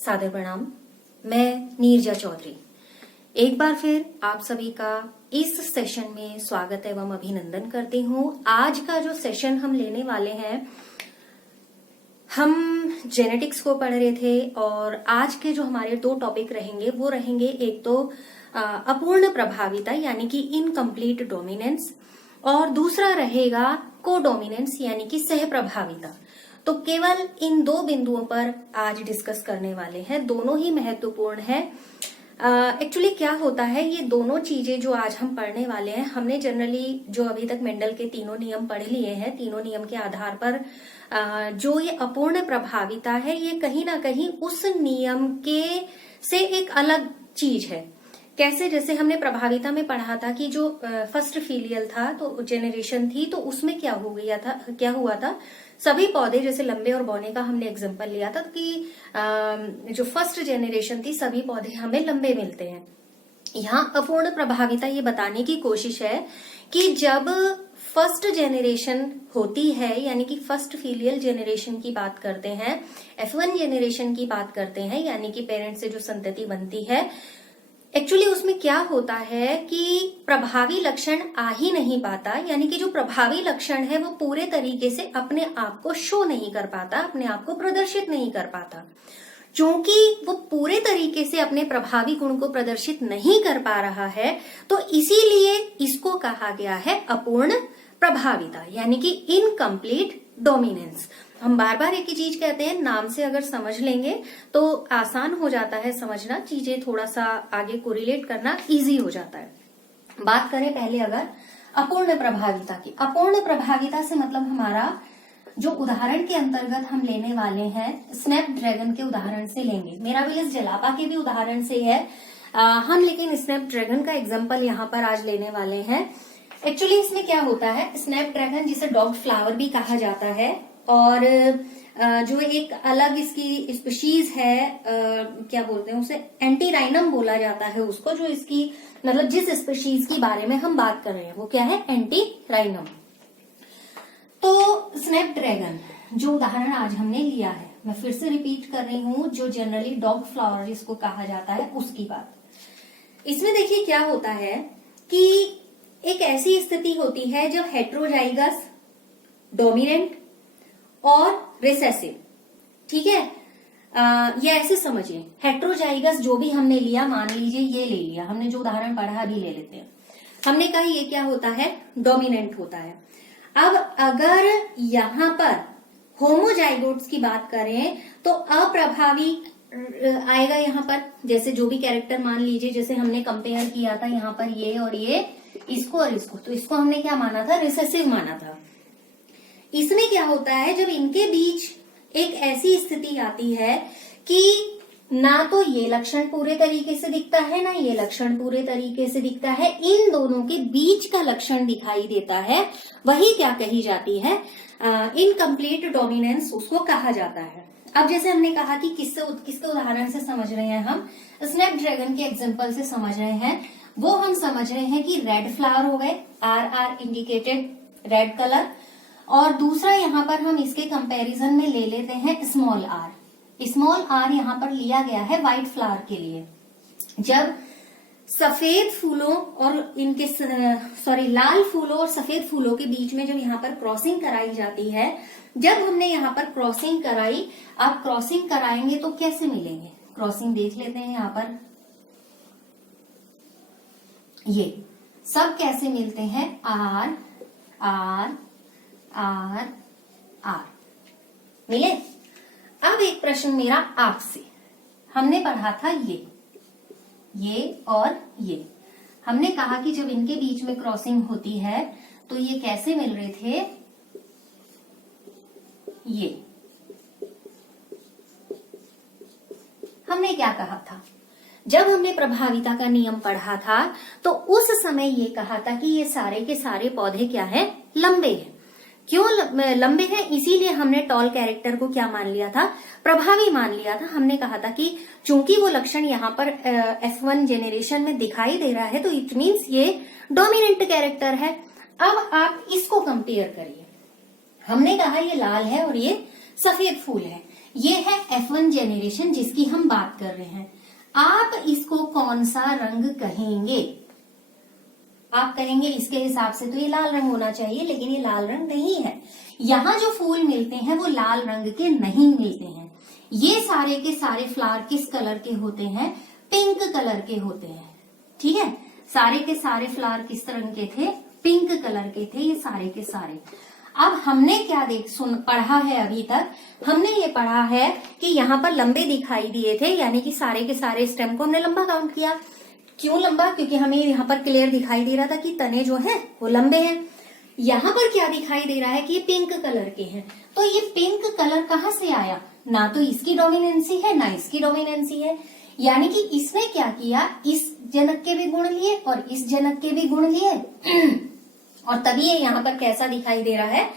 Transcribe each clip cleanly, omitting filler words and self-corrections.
सादर प्रणाम। मैं नीरजा चौधरी एक बार फिर आप सभी का इस सेशन में स्वागत एवं अभिनंदन करती हूँ। आज का जो सेशन हम लेने वाले हैं, हम जेनेटिक्स को पढ़ रहे थे और आज के जो हमारे दो टॉपिक रहेंगे वो रहेंगे, एक तो अपूर्ण प्रभाविता यानी कि इनकम्प्लीट डोमिनेंस और दूसरा रहेगा कोडोमिनेंस यानी कि सह प्रभाविता। तो केवल इन दो बिंदुओं पर आज डिस्कस करने वाले हैं। दोनों ही महत्वपूर्ण है। एक्चुअली क्या होता है, ये दोनों चीजें जो आज हम पढ़ने वाले हैं, हमने जनरली जो अभी तक मेंडल के तीनों नियम पढ़ लिए हैं, तीनों नियम के आधार पर जो ये अपूर्ण प्रभाविता है, ये कहीं ना कहीं उस नियम के से एक अलग चीज है। कैसे? जैसे हमने प्रभाविता में पढ़ा था कि जो फर्स्ट फीलियल था, तो जेनरेशन थी, तो उसमें क्या हुआ था, सभी पौधे जैसे लंबे और बौने का हमने एग्जांपल लिया था कि जो फर्स्ट जेनरेशन थी, सभी पौधे हमें लंबे मिलते हैं। यहाँ अपूर्ण प्रभाविता ये बताने की कोशिश है कि जब फर्स्ट जेनरेशन होती है, यानी कि फर्स्ट फीलियल जेनरेशन की बात करते हैं, F1 जेनरेशन की बात करते हैं, यानी कि पेरेंट से जो संतति बनती है, एक्चुअली उसमें क्या होता है कि प्रभावी लक्षण आ ही नहीं पाता, यानी कि जो प्रभावी लक्षण है वो पूरे तरीके से अपने आप को शो नहीं कर पाता, अपने आप को प्रदर्शित नहीं कर पाता। क्योंकि वो पूरे तरीके से अपने प्रभावी गुण को प्रदर्शित नहीं कर पा रहा है, तो इसीलिए इसको कहा गया है अपूर्ण प्रभाविता यानी कि इनकम्प्लीट डोमिनेंस। हम बार बार एक ही चीज कहते हैं, नाम से अगर समझ लेंगे तो आसान हो जाता है समझना, चीजें थोड़ा सा आगे कोरिलेट करना इजी हो जाता है। बात करें पहले अगर अपूर्ण प्रभाविता की। अपूर्ण प्रभाविता से मतलब हमारा जो उदाहरण के अंतर्गत हम लेने वाले हैं, स्नैपड्रैगन के उदाहरण से लेंगे। मिराबिलिस जलापा के भी उदाहरण से है हम, लेकिन स्नैपड्रैगन का एग्जाम्पल यहाँ पर आज लेने वाले हैं। एक्चुअली इसमें क्या होता है, स्नैपड्रैगन जिसे डॉग फ्लावर भी कहा जाता है, और जो एक अलग इसकी स्पीशीज है, क्या बोलते हैं उसे, एंटीराइनम बोला जाता है उसको, जो इसकी मतलब जिस स्पीशीज की बारे में हम बात कर रहे हैं वो क्या है, एंटीराइनम। तो स्नैपड्रैगन जो उदाहरण आज हमने लिया है, मैं फिर से रिपीट कर रही हूं, जो जनरली डॉग फ्लावर जिसको कहा जाता है उसकी बात। इसमें देखिए क्या होता है कि एक ऐसी स्थिति होती है जब हेट्रोजाइगस, डोमिनेंट और रिसेसिव, ठीक है, या ऐसे समझिए, हेट्रोजाइगस जो भी हमने लिया, मान लीजिए ये ले लिया हमने, जो उदाहरण पढ़ा अभी ले लेते हैं, हमने कहा ये क्या होता है, डोमिनेंट होता है। अब अगर यहां पर होमोजाइगोट्स की बात करें तो अप्रभावी आएगा यहाँ पर, जैसे जो भी कैरेक्टर मान लीजिए, जैसे हमने कंपेयर किया था यहाँ पर ये और ये, इसको और इसको, तो इसको हमने क्या माना था, रिसेसिव माना था। इसमें क्या होता है, जब इनके बीच एक ऐसी स्थिति आती है कि ना तो ये लक्षण पूरे तरीके से दिखता है, ना ये लक्षण पूरे तरीके से दिखता है, इन दोनों के बीच का लक्षण दिखाई देता है, वही क्या कही जाती है, इनकम्प्लीट डोमिनेंस उसको कहा जाता है। अब जैसे हमने कहा कि किसके उदाहरण से समझ रहे हैं हम, स्नैपड्रैगन के एग्जांपल से समझ रहे हैं, वो हम समझ रहे हैं कि रेड फ्लावर हो गए, आर इंडिकेटेड रेड कलर, और दूसरा यहाँ पर हम इसके कंपैरिजन में ले लेते हैं स्मॉल आर। स्मॉल आर यहाँ पर लिया गया है व्हाइट फ्लावर के लिए। जब सफेद फूलों और इनके लाल फूलों और सफेद फूलों के बीच में जब यहाँ पर क्रॉसिंग कराई जाती है, जब हमने यहाँ पर क्रॉसिंग कराई, आप क्रॉसिंग कराएंगे तो कैसे मिलेंगे, क्रॉसिंग देख लेते हैं यहाँ पर, ये सब कैसे मिलते हैं, आर आर आर आर मिले। अब एक प्रश्न मेरा आपसे, हमने पढ़ा था ये और ये, हमने कहा कि जब इनके बीच में क्रॉसिंग होती है तो ये कैसे मिल रहे थे, ये हमने क्या कहा था, जब हमने प्रभाविता का नियम पढ़ा था तो उस समय ये कहा था कि ये सारे के सारे पौधे क्या है, लंबे हैं। क्यों लंबे हैं, इसीलिए हमने टॉल कैरेक्टर को क्या मान लिया था, प्रभावी मान लिया था। हमने कहा था कि चूंकि वो लक्षण यहाँ पर F1 जेनरेशन में दिखाई दे रहा है तो इट मीन्स ये डोमिनेंट कैरेक्टर है। अब आप इसको कंपेयर करिए, हमने कहा ये लाल है और ये सफेद फूल है, ये है F1 जेनरेशन जिसकी हम बात कर रहे हैं। आप इसको कौन सा रंग कहेंगे? आप कहेंगे इसके हिसाब से तो ये लाल रंग होना चाहिए, लेकिन ये लाल रंग नहीं है। यहाँ जो फूल मिलते हैं वो लाल रंग के नहीं मिलते हैं। ये सारे के सारे फ्लावर किस कलर के होते हैं? पिंक कलर के होते हैं। ठीक है, सारे के सारे फ्लावर किस रंग के थे? पिंक कलर के थे ये सारे के सारे। अब हमने क्या पढ़ा है अभी तक? हमने ये पढ़ा है कि यहाँ पर लंबे दिखाई दिए थे, यानी कि सारे के सारे स्टेम को हमने लंबा काउंट किया। क्यों लंबा? क्योंकि हमें यहाँ पर क्लियर दिखाई दे रहा था कि तने जो है वो लंबे हैं। यहाँ पर क्या दिखाई दे रहा है कि ये पिंक कलर के हैं। तो ये पिंक कलर कहाँ से आया? ना तो इसकी डोमिनेंसी है ना इसकी डोमिनेंसी है, यानी कि इसने क्या किया, इस जनक के भी गुण लिए और इस जनक के भी गुण लिए और तभी ये यहाँ पर कैसा दिखाई दे रहा है?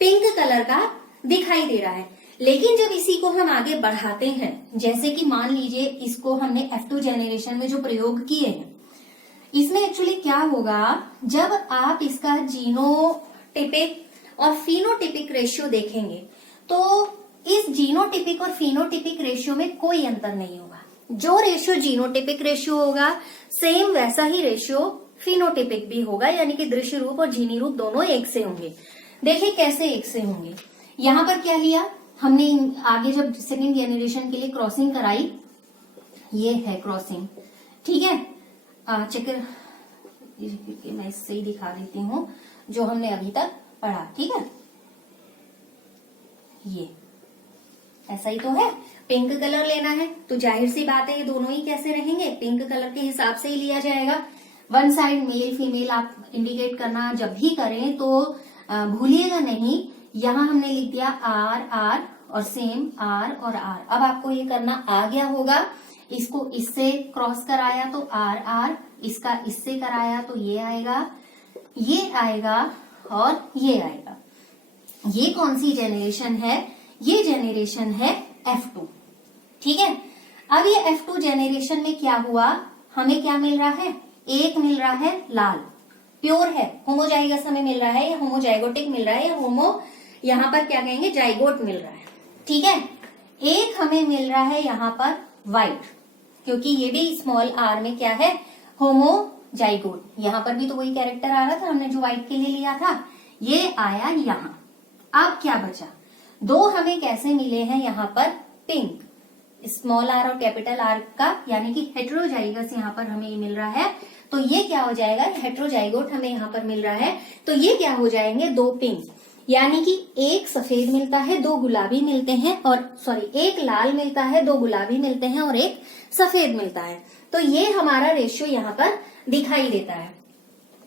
पिंक कलर का दिखाई दे रहा है। लेकिन जब इसी को हम आगे बढ़ाते हैं, जैसे कि मान लीजिए इसको हमने F2 जेनरेशन में जो प्रयोग किए हैं, इसमें एक्चुअली क्या होगा, जब आप इसका जीनोटिपिक और फिनोटिपिक रेशियो देखेंगे तो इस जीनोटिपिक और फिनोटिपिक रेशियो में कोई अंतर नहीं होगा। जो रेशियो जीनोटिपिक रेशियो होगा सेम वैसा ही रेशियो फिनोटिपिक भी होगा, यानी कि दृश्य रूप और जीनी रूप दोनों एक से होंगे। देखिए कैसे एक से होंगे। यहाँ पर क्या लिया हमने, आगे जब सेकेंड जेनरेशन के लिए क्रॉसिंग कराई, ये है क्रॉसिंग। ठीक है, चक्कर मैं इससे ही दिखा देती हूँ जो हमने अभी तक पढ़ा। ठीक है, ये ऐसा ही तो है। पिंक कलर लेना है तो जाहिर सी बात है ये दोनों ही कैसे रहेंगे? पिंक कलर के हिसाब से ही लिया जाएगा। वन साइड मेल फीमेल आप इंडिकेट करना जब भी करें तो भूलिएगा नहीं। यहाँ हमने लिख दिया आर आर और सेम आर और आर। अब आपको ये करना आ गया होगा। इसको इससे क्रॉस कराया तो आर आर, इसका इससे कराया तो ये आएगा और ये आएगा। ये कौन सी जेनरेशन है? ये जेनरेशन है F2। ठीक है, अब ये F2 जेनरेशन में क्या हुआ, हमें क्या मिल रहा है? एक मिल रहा है लाल, प्योर है, होमोजाइगस हमें मिल रहा है या होमोजाइगोटिक मिल रहा है या होमो यहाँ पर क्या कहेंगे जाइगोट मिल रहा है। ठीक है, एक हमें मिल रहा है यहाँ पर व्हाइट, क्योंकि ये भी स्मॉल r में क्या है? होमोजाइगोट। यहाँ पर भी तो वही कैरेक्टर आ रहा था हमने जो व्हाइट के लिए लिया था, ये आया यहाँ। अब क्या बचा? दो हमें कैसे मिले हैं यहाँ पर? पिंक, स्मॉल r और कैपिटल R का, यानी कि हेटेरोजाइगस यहाँ पर हमें मिल रहा है। तो ये क्या हो जाएगा? हेटेरोजाइगोट हमें यहाँ पर मिल रहा है तो ये क्या हो जाएंगे? दो पिंक, यानी कि एक सफेद मिलता है दो गुलाबी मिलते हैं, और एक लाल मिलता है दो गुलाबी मिलते हैं और एक सफेद मिलता है। तो ये हमारा रेशियो यहाँ पर दिखाई देता है।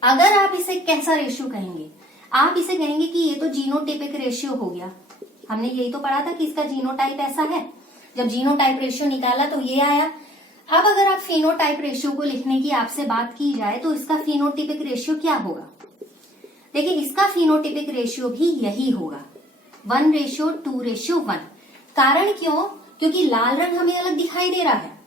अगर आप इसे कैसा रेशियो कहेंगे? आप इसे कहेंगे कि ये तो जीनोटाइपिक रेशियो हो गया। हमने यही तो पढ़ा था कि इसका जीनोटाइप ऐसा है। जब जीनोटाइप रेशियो निकाला तो ये आया। अब अगर आप फिनोटाइप रेशियो को लिखने की आपसे बात की जाए तो इसका फिनोटिपिक रेशियो क्या होगा? देखिए, इसका फिनोटिपिक रेशियो भी यही होगा, 1:2:1। कारण क्यों? क्योंकि लाल रंग हमें अलग दिखाई दे रहा है,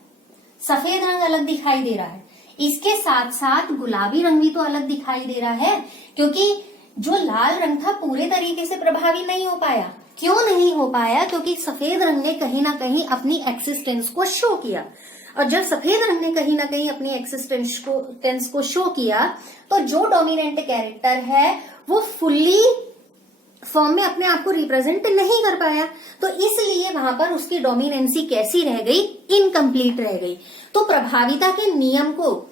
सफेद रंग अलग दिखाई दे रहा है, इसके साथ साथ गुलाबी रंग भी तो अलग दिखाई दे रहा है, क्योंकि जो लाल रंग था पूरे तरीके से प्रभावी नहीं हो पाया। क्यों नहीं हो पाया? क्योंकि सफेद रंग ने कहीं ना कहीं अपनी एक्सिस्टेंस को शो किया, और जब सफेद रंग ने कहीं ना कहीं अपनी एक्सिस्टेंस को शो किया तो जो डोमिनेंट कैरेक्टर है वो फुल्ली फॉर्म में अपने आप को रिप्रेजेंट नहीं कर पाया, तो इसलिए वहां पर उसकी डोमिनेंसी कैसी रह गई? इनकम्प्लीट रह गई। तो प्रभाविता के नियम को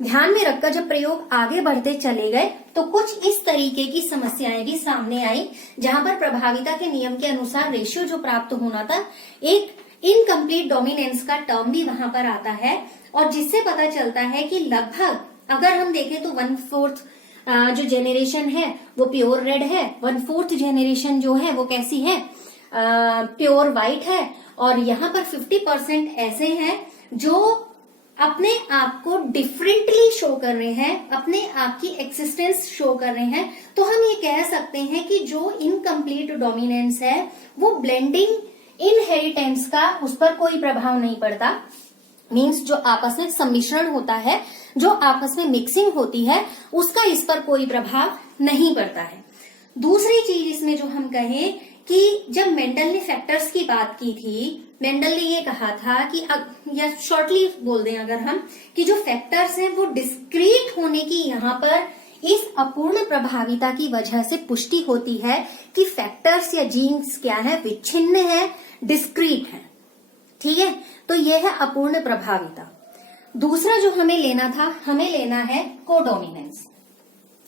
ध्यान में रखकर जब प्रयोग आगे बढ़ते चले गए तो कुछ इस तरीके की समस्याएं भी सामने आई, जहां पर प्रभाविता के नियम के अनुसार रेशियो जो प्राप्त होना था, एक इनकम्प्लीट डोमिनेंस का टर्म भी वहां पर आता है, और जिससे पता चलता है कि लगभग अगर हम देखें तो 1/4 जो जेनरेशन है वो प्योर रेड है, 1/4 जेनरेशन जो है वो कैसी है? प्योर व्हाइट है, और यहाँ पर 50% ऐसे हैं जो अपने आप को डिफरेंटली शो कर रहे हैं, अपने आप की एक्सिस्टेंस शो कर रहे हैं। तो हम ये कह सकते हैं कि जो इनकम्प्लीट डोमिनेंस है वो ब्लेंडिंग इनहेरिटेंस का उस पर कोई प्रभाव नहीं पड़ता। मीन्स जो आपस में सम्मिश्रण होता है, जो आपस में मिक्सिंग होती है, उसका इस पर कोई प्रभाव नहीं पड़ता है। दूसरी चीज इसमें जो हम कहें, कि जब मेंडल ने फैक्टर्स की बात की थी, मेंडल ने ये कहा था कि या शॉर्टली बोल दें अगर हम, कि जो फैक्टर्स हैं वो डिस्क्रीट होने की यहाँ पर इस अपूर्ण प्रभाविता की वजह से पुष्टि होती है कि फैक्टर्स या जीन्स क्या है, विच्छिन्न है, डिस्क्रीट है। ठीक है, तो यह है अपूर्ण प्रभाविता। दूसरा जो हमें लेना था, हमें लेना है कोडोमिनेंस।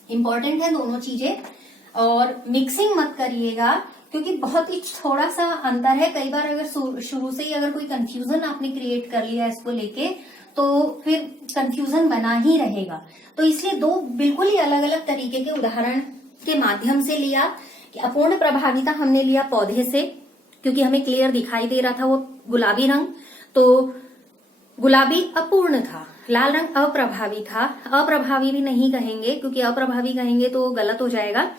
इंपॉर्टेंट है दोनों चीजें, और मिक्सिंग मत करिएगा क्योंकि बहुत ही थोड़ा सा अंतर है। कई बार अगर शुरू से ही अगर कोई कंफ्यूजन आपने क्रिएट कर लिया इसको लेके तो फिर कंफ्यूजन बना ही रहेगा। तो इसलिए दो बिल्कुल ही अलग अलग तरीके के उदाहरण के माध्यम से लिया कि अपूर्ण प्रभाविता हमने लिया पौधे से, क्योंकि हमें क्लियर दिखाई दे रहा था वो गुलाबी रंग, तो गुलाबी अपूर्ण था, लाल रंग अप्रभावी था। अप्रभावी भी नहीं कहेंगे क्योंकि अप्रभावी कहेंगे तो गलत हो जाएगा।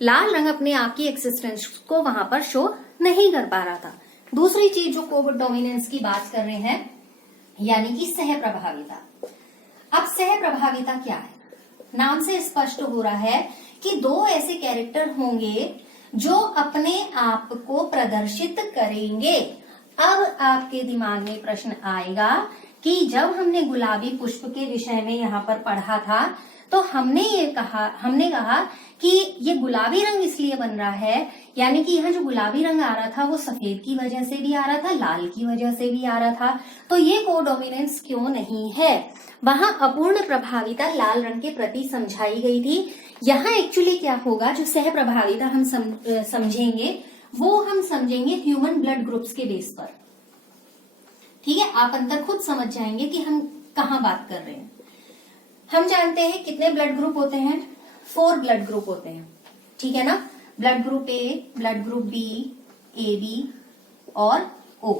लाल रंग अपने आप की एक्सिस्टेंस को वहां पर शो नहीं कर पा रहा था। दूसरी चीज जो कोडोमिनेंस की बात कर रहे हैं यानी कि सह प्रभाविता। अब सह प्रभाविता क्या है? नाम से स्पष्ट हो रहा है कि दो ऐसे कैरेक्टर होंगे जो अपने आप को प्रदर्शित करेंगे। अब आपके दिमाग में प्रश्न आएगा कि जब हमने गुलाबी पुष्प के विषय में यहाँ पर पढ़ा था तो हमने कहा कि ये गुलाबी रंग इसलिए बन रहा है, यानी कि यहाँ जो गुलाबी रंग आ रहा था वो सफेद की वजह से भी आ रहा था, लाल की वजह से भी आ रहा था, तो ये कोडोमिनेंस क्यों नहीं है? वहां अपूर्ण प्रभाविता लाल रंग के प्रति समझाई गई थी। यहाँ एक्चुअली क्या होगा, जो सह प्रभाविता हम समझेंगे वो हम समझेंगे ह्यूमन ब्लड ग्रुप्स के बेस पर। ठीक है, आप अंतर खुद समझ जाएंगे कि हम कहाँ बात कर रहे हैं। हम जानते हैं कितने ब्लड ग्रुप होते हैं, 4 ब्लड ग्रुप होते हैं। ठीक है ना, blood group A, blood group B, A B और ओ।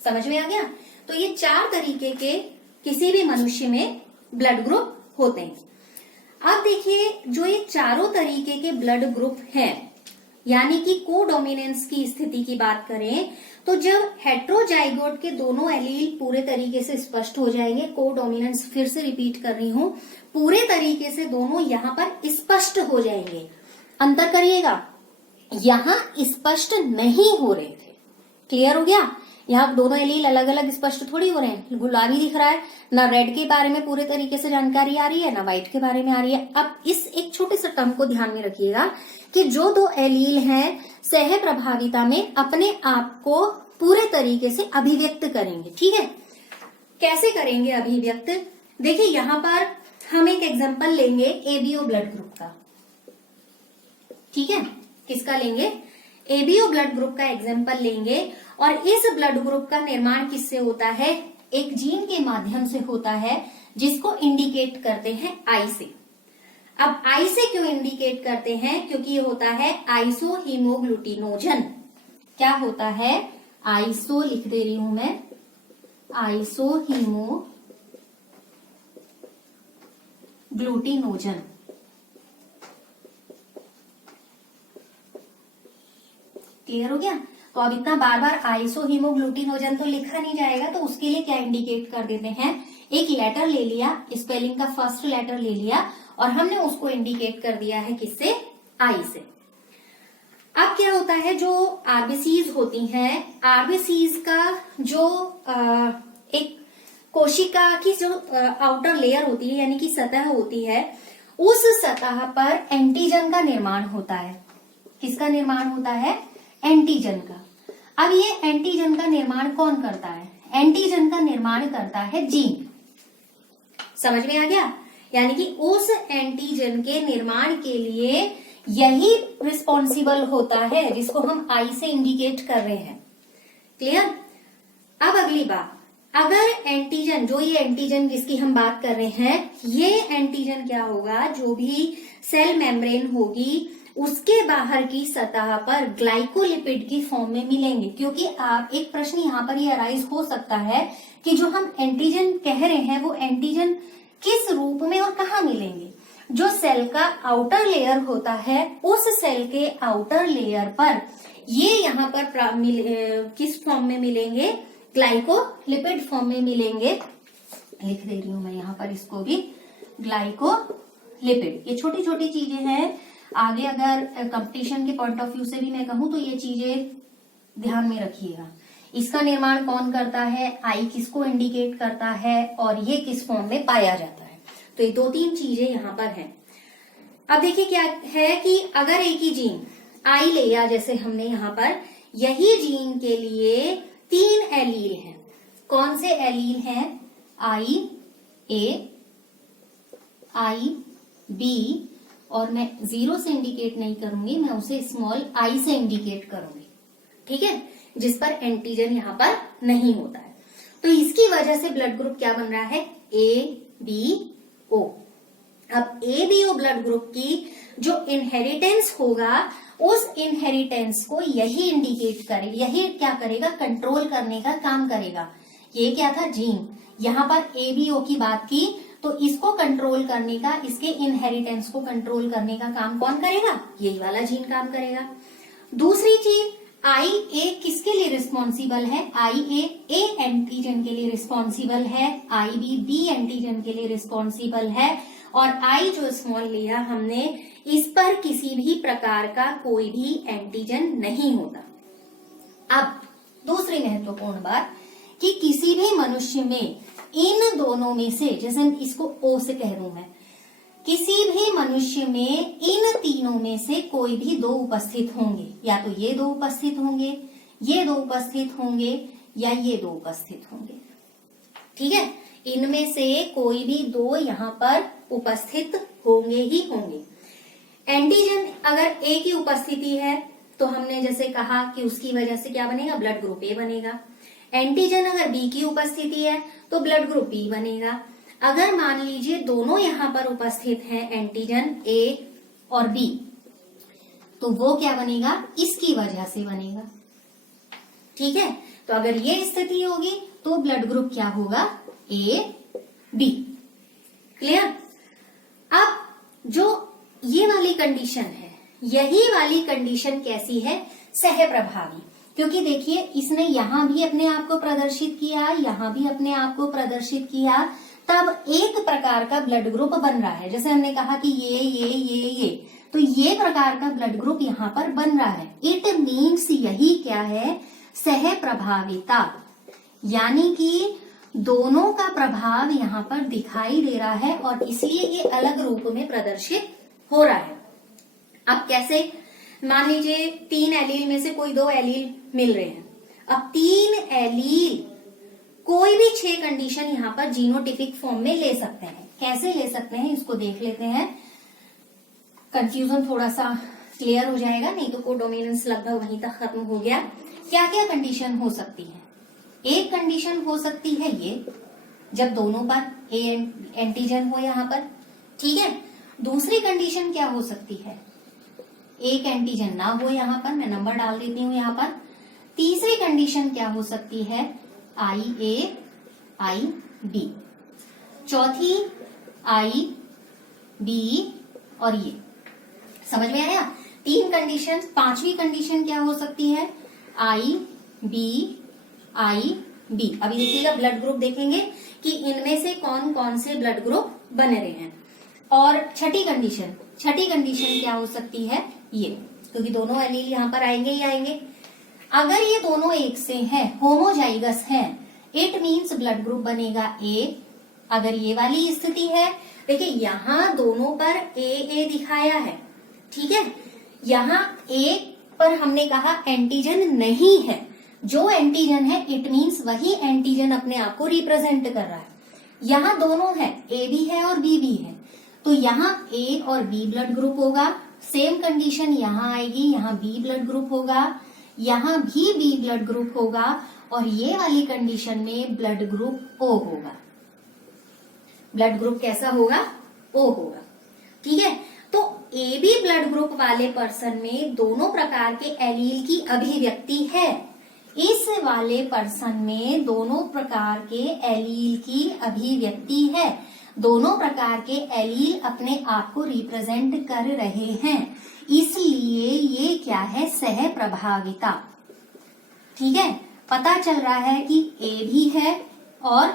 समझ में आ गया? तो ये 4 तरीके के किसी भी मनुष्य में ब्लड ग्रुप होते हैं। अब देखिए, जो ये चारों तरीके के ब्लड ग्रुप हैं, यानी कि कोडोमिनेंस की स्थिति की बात करें तो जब हेट्रोजाइगोट के दोनों एलील पूरे तरीके से स्पष्ट हो जाएंगे, कोडोमिनेंस फिर से रिपीट कर रही हूं, पूरे तरीके से दोनों यहाँ पर स्पष्ट हो जाएंगे। अंतर करिएगा, यहाँ स्पष्ट नहीं हो रहे थे। क्लियर हो गया? यहाँ दोनों एलील अलग अलग स्पष्ट थोड़ी हो रहे हैं। गुलाबी दिख रहा है, ना रेड के बारे में पूरे तरीके से जानकारी आ रही है, ना व्हाइट के बारे में आ रही है। अब इस एक छोटे से टर्म को ध्यान में रखिएगा कि जो दो एलील हैं सह प्रभाविता में अपने आप को पूरे तरीके से अभिव्यक्त करेंगे। ठीक है, कैसे करेंगे अभिव्यक्त? देखिए, यहाँ पर हम एक एग्जाम्पल लेंगे एबीओ ब्लड ग्रुप का। ठीक है, किसका लेंगे? एबीओ ब्लड ग्रुप का एग्जाम्पल लेंगे। और इस ब्लड ग्रुप का निर्माण किससे होता है? एक जीन के माध्यम से होता है जिसको इंडिकेट करते हैं आई से। अब आई से क्यों इंडिकेट करते हैं? क्योंकि ये होता है आइसो हीमोग्लूटिनोजन। क्या होता है? आइसो लिख दे रही हूं मैं, आइसो हीमोग्लूटिनोजन। क्लियर हो गया? तो अब इतना बार बार आइसो हीमोग्लूटिनोजन तो लिखा नहीं जाएगा, तो उसके लिए क्या इंडिकेट कर देते हैं? एक लेटर ले लिया, स्पेलिंग का फर्स्ट लेटर ले लिया और हमने उसको इंडिकेट कर दिया है किससे? आई से। अब क्या होता है, जो आरबीसीज होती हैं, आरबीसीज का जो एक कोशिका की जो आउटर लेयर होती है यानी कि सतह होती है, उस सतह पर एंटीजन का निर्माण होता है। किसका निर्माण होता है? एंटीजन का। अब ये एंटीजन का निर्माण कौन करता है? एंटीजन का निर्माण करता है जीन। समझ में आ गया? यानी कि उस एंटीजन के निर्माण के लिए यही रिस्पॉन्सिबल होता है जिसको हम आई से इंडिकेट कर रहे हैं। क्लियर? अब अगली बात, अगर एंटीजन, जो ये एंटीजन जिसकी हम बात कर रहे हैं, ये एंटीजन क्या होगा? जो भी सेल मेम्ब्रेन होगी उसके बाहर की सतह पर ग्लाइकोलिपिड की फॉर्म में मिलेंगे। क्योंकि आप एक प्रश्न यहाँ पर ये अराइज हो सकता है कि जो हम एंटीजन कह रहे हैं वो एंटीजन किस रूप में और कहाँ मिलेंगे? जो सेल का आउटर लेयर होता है, उस सेल के आउटर लेयर पर ये यहाँ पर किस फॉर्म में मिलेंगे? ग्लाइकोलिपिड फॉर्म में मिलेंगे। लिख दे रही हूं मैं यहाँ पर इसको भी, ग्लाइकोलिपिड। ये छोटी छोटी चीजें हैं, आगे अगर कंपटीशन के पॉइंट ऑफ व्यू से भी मैं कहूँ तो ये चीजें ध्यान में रखिएगा। इसका निर्माण कौन करता है, आई किसको इंडिकेट करता है और ये किस फॉर्म में पाया जाता है। तो ये 2-3 चीजें यहाँ पर हैं। अब देखिए क्या है कि अगर एक ही जीन आई लिया, जैसे हमने यहाँ पर, यही जीन के लिए 3 एलील हैं। कौन से एलील हैं? आई ए, आई बी, और मैं 0 से इंडिकेट नहीं करूंगी, मैं उसे स्मॉल आई से इंडिकेट करूंगी, ठीक है, जिस पर एंटीजन यहाँ पर नहीं होता है। तो इसकी वजह से ब्लड ग्रुप क्या बन रहा है? A B O. अब A B O blood group की जो इनहेरिटेंस होगा, उस इनहेरिटेंस को यही इंडिकेट करे, यही क्या करेगा? कंट्रोल करने का काम करेगा। ये क्या था? जीन। यहाँ पर ए बी ओ की बात की तो इसको कंट्रोल करने का, इसके इनहेरिटेंस को कंट्रोल करने का काम कौन करेगा? यही वाला जीन काम करेगा। दूसरी चीज, आई ए किसके लिए रिस्पॉन्सिबल है? आई ए एंटीजन के लिए रिस्पॉन्सिबल है, आई बी एंटीजन के लिए रिस्पॉन्सिबल है, और आई जो स्मॉल लिया हमने, इस पर किसी भी प्रकार का कोई भी एंटीजन नहीं होता। अब दूसरी महत्वपूर्ण बात कि किसी भी मनुष्य में इन दोनों में से, जैसे इसको ओ से कह दूं मैं, किसी भी मनुष्य में इन तीनों में से कोई भी 2 उपस्थित होंगे, या तो ये 2 उपस्थित होंगे, ये 2 उपस्थित होंगे, या ये 2 उपस्थित होंगे, ठीक है। इनमें से कोई भी 2 यहाँ पर उपस्थित होंगे ही होंगे। एंटीजन अगर ए की उपस्थिति है तो हमने जैसे कहा कि उसकी वजह से क्या बनेगा? ब्लड ग्रुप ए बनेगा। एंटीजन अगर बी की उपस्थिति है तो ब्लड ग्रुप बी बनेगा। अगर मान लीजिए दोनों यहाँ पर उपस्थित हैं, एंटीजन ए और बी, तो वो क्या बनेगा? इसकी वजह से बनेगा, ठीक है। तो अगर ये स्थिति होगी तो ब्लड ग्रुप क्या होगा? A B. क्लियर? अब जो ये वाली कंडीशन है, यही वाली कंडीशन कैसी है? सहप्रभावी। क्योंकि देखिए इसने यहां भी अपने आप को प्रदर्शित किया, यहां भी अपने आप को प्रदर्शित किया, तब एक प्रकार का ब्लड ग्रुप बन रहा है। जैसे हमने कहा कि ये, तो ये प्रकार का ब्लड ग्रुप यहाँ पर बन रहा है। इट मीन्स यही क्या है? सहप्रभाविता, यानी कि दोनों का प्रभाव यहाँ पर दिखाई दे रहा है और इसलिए ये अलग रूप में प्रदर्शित हो रहा है। अब कैसे? मान लीजिए 3 एलील में से कोई 2 एलील मिल रहे हैं। अब 3 एलील कोई भी 6 कंडीशन यहाँ पर जीनोटिपिक फॉर्म में ले सकते हैं। कैसे ले सकते हैं इसको देख लेते हैं, कंफ्यूजन थोड़ा सा क्लियर हो जाएगा, नहीं तो कोडोमिनेंस लगभग वहीं तक खत्म हो गया। क्या क्या कंडीशन हो सकती है? एक कंडीशन हो सकती है ये, जब दोनों पर ए एंटीजन हो यहाँ पर, ठीक है। दूसरी कंडीशन क्या हो सकती है? एक एंटीजन ना हो यहाँ पर, मैं नंबर डाल देती हूँ यहाँ पर। तीसरी कंडीशन क्या हो सकती है? आई ए आई बी। चौथी आई बी और ये, समझ में आया? 3 कंडीशन। 5वीं कंडीशन क्या हो सकती है? आई बी आई बी। अभी देखिएगा ब्लड ग्रुप देखेंगे कि इनमें से कौन कौन से ब्लड ग्रुप बन रहे हैं। और छठी कंडीशन क्या हो सकती है? ये, क्योंकि दोनों एलील यहाँ पर आएंगे ही आएंगे। अगर ये दोनों एक से हैं, होमोजाइगस हैं, इट मीन्स ब्लड ग्रुप बनेगा ए। अगर ये वाली स्थिति है, देखिए यहाँ दोनों पर ए दिखाया है, ठीक है। यहाँ एक पर हमने कहा एंटीजन नहीं है, जो एंटीजन है इट मीन्स वही एंटीजन अपने आप को रिप्रेजेंट कर रहा है। यहाँ दोनों है, ए भी है और बी भी है, तो यहाँ ए और बी ब्लड ग्रुप होगा। सेम कंडीशन यहाँ आएगी, यहाँ बी ब्लड ग्रुप होगा, यहाँ भी बी ब्लड ग्रुप होगा, और ये वाली कंडीशन में ब्लड ग्रुप ओ होगा। ब्लड ग्रुप कैसा होगा? ओ होगा, ठीक है। तो ए बी ब्लड ग्रुप वाले पर्सन में दोनों प्रकार के एलील की अभिव्यक्ति है। इस वाले पर्सन में दोनों प्रकार के एलील की अभिव्यक्ति है। दोनों प्रकार के एलील अपने आप को रिप्रेजेंट कर रहे हैं, इसलिए ये क्या है? सहप्रभाविता, ठीक है। पता चल रहा है कि ए भी है और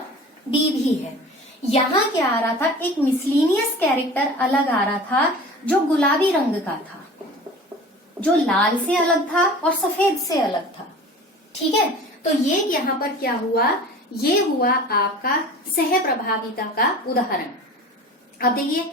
बी भी है। यहाँ क्या आ रहा था? एक मिसलिनियस कैरेक्टर अलग आ रहा था, जो गुलाबी रंग का था, जो लाल से अलग था और सफेद से अलग था। ठीक है, तो ये यहाँ पर क्या हुआ, ये हुआ आपका सह प्रभाविता का उदाहरण। अब देखिए,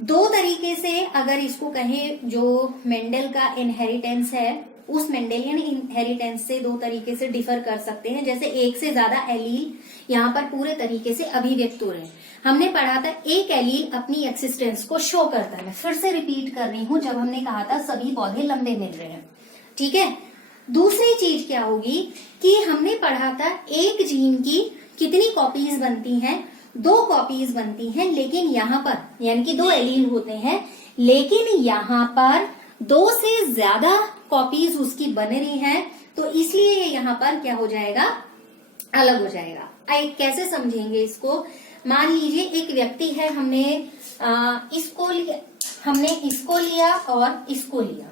दो तरीके से अगर इसको कहें, जो मेंडल का इनहेरिटेंस है, उस मेंडेलियन इनहेरिटेंस से दो तरीके से डिफर कर सकते हैं। जैसे एक से ज्यादा एलील यहाँ पर पूरे तरीके से अभिव्यक्त हो रहे हैं। हमने पढ़ा था एक एलील अपनी एक्सिस्टेंस को शो करता है। मैं फिर से रिपीट कर रही हूँ, जब हमने कहा था सभी पौधे लंबे मिल रहे हैं। ठीक है, दूसरी चीज क्या होगी कि हमने पढ़ा था एक जीन की कितनी कॉपीज बनती हैं, 2 कॉपीज बनती हैं, लेकिन यहाँ पर यानी कि 2 एलील होते हैं, लेकिन यहाँ पर 2 से ज्यादा कॉपीज उसकी बन रही हैं, तो इसलिए ये यहाँ पर क्या हो जाएगा, अलग हो जाएगा। कैसे समझेंगे इसको? मान लीजिए एक व्यक्ति है, हमने इसको लिया और इसको लिया।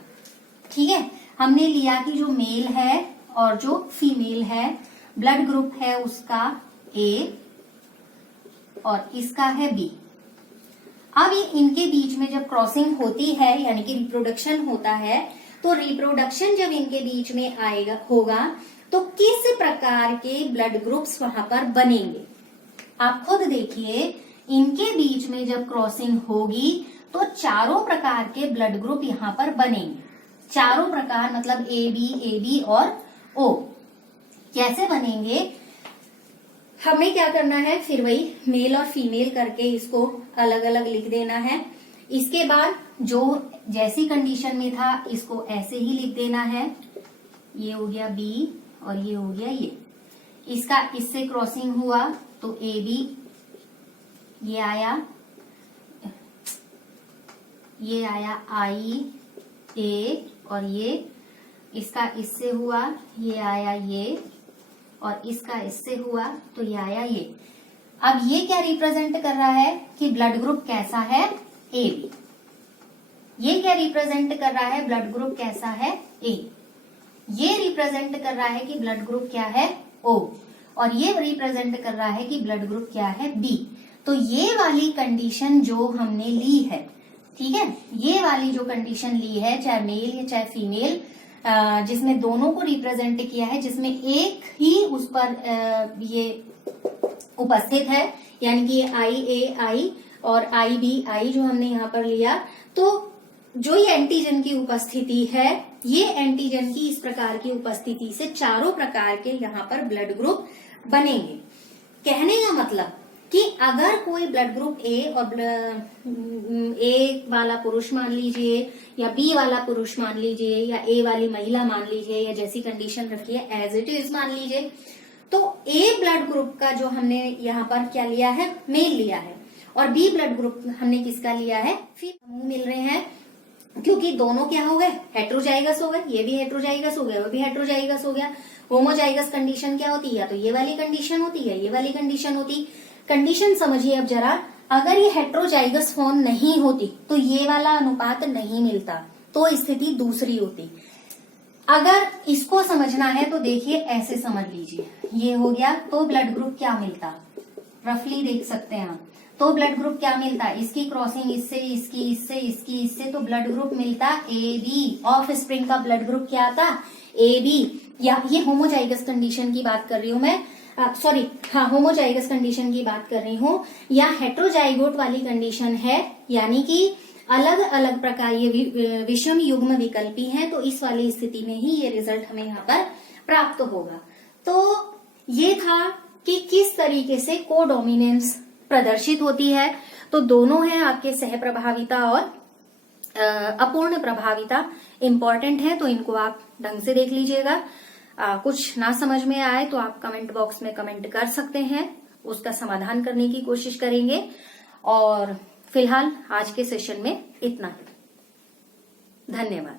ठीक है, हमने लिया कि जो मेल है और जो फीमेल है, ब्लड ग्रुप है उसका A और इसका है B। अब ये इनके बीच में जब क्रॉसिंग होती है यानी कि रिप्रोडक्शन होता है, तो रिप्रोडक्शन जब इनके बीच में आएगा होगा तो किस प्रकार के ब्लड ग्रुप्स वहां पर बनेंगे? आप खुद देखिए, इनके बीच में जब क्रॉसिंग होगी तो चारों प्रकार के ब्लड ग्रुप यहाँ पर बनेंगे। चारों प्रकार मतलब AB और O। कैसे बनेंगे? हमें क्या करना है, फिर वही मेल और फीमेल करके इसको अलग अलग लिख देना है। इसके बाद जो जैसी कंडीशन में था इसको ऐसे ही लिख देना है। ये हो गया B और ये हो गया ये। इसका इससे क्रॉसिंग हुआ तो AB ये आया IA और ये इसका इससे हुआ, ये आया ये, और इसका इससे हुआ तो ये आया ये। अब ये क्या रिप्रेजेंट कर रहा है कि ब्लड ग्रुप कैसा है? AB। ये क्या रिप्रेजेंट कर रहा है? ब्लड ग्रुप कैसा है? A। ये रिप्रेजेंट कर रहा है कि ब्लड ग्रुप क्या है? O। और ये रिप्रेजेंट कर रहा है कि ब्लड ग्रुप क्या है? B। तो ये वाली कंडीशन जो हमने ली है, ठीक है, ये वाली जो कंडीशन ली है, चाहे मेल या चाहे फीमेल, जिसमें दोनों को रिप्रेजेंट किया है, जिसमें एक ही उस पर ये उपस्थित है, यानी कि IA और IB जो हमने यहाँ पर लिया, तो जो ये एंटीजन की उपस्थिति है, ये एंटीजन की इस प्रकार की उपस्थिति से चारों प्रकार के यहाँ पर ब्लड ग्रुप बनेंगे। कहने का मतलब कि अगर कोई ब्लड ग्रुप A और A वाला पुरुष मान लीजिए या B वाला पुरुष मान लीजिए या A वाली महिला मान लीजिए या जैसी कंडीशन रखी है एज इट इज मान लीजिए, तो A ब्लड ग्रुप का जो हमने यहाँ पर क्या लिया है? मेल लिया है, और B ब्लड ग्रुप हमने किसका लिया है? फिर समूह मिल रहे हैं, क्योंकि दोनों क्या हो गए? हेट्रोजाइगस हो गए। ये भी हेट्रोजाइगस हो गया, वो भी हेट्रोजाइगस हो गया। होमोजाइगस कंडीशन क्या होती है? या तो ये वाली कंडीशन होती है, ये वाली कंडीशन होती। कंडीशन समझिए अब जरा, अगर ये हेट्रोजाइगस फॉर्म नहीं होती तो ये वाला अनुपात नहीं मिलता, तो स्थिति दूसरी होती। अगर इसको समझना है तो देखिए ऐसे समझ लीजिए, ये हो गया तो ब्लड ग्रुप क्या मिलता, रफली देख सकते हैं आप। तो ब्लड ग्रुप क्या मिलता? इसकी क्रॉसिंग इससे, इसकी इससे, इसकी इससे, तो ब्लड ग्रुप मिलता AB। ऑफ स्प्रिंग का ब्लड ग्रुप क्या आता? AB। या ये होमोजाइगस कंडीशन की बात कर रही हूं मैं, सॉरी, हाँ, होमोजाइगस कंडीशन की बात कर रही हूँ। या हेट्रोजाइगोट वाली कंडीशन है, यानी कि अलग अलग प्रकार ये विषम युग्म विकल्पी हैं, तो इस वाली स्थिति में ही ये रिजल्ट हमें यहाँ पर प्राप्त होगा। तो ये था कि किस तरीके से कोडोमिनेंस प्रदर्शित होती है। तो दोनों है आपके सह प्रभाविता और अपूर्ण प्रभाविता इंपॉर्टेंट है, तो इनको आप ढंग से देख लीजिएगा। कुछ ना समझ में आए तो आप कमेंट बॉक्स में कमेंट कर सकते हैं, उसका समाधान करने की कोशिश करेंगे। और फिलहाल आज के सेशन में इतना ही। धन्यवाद।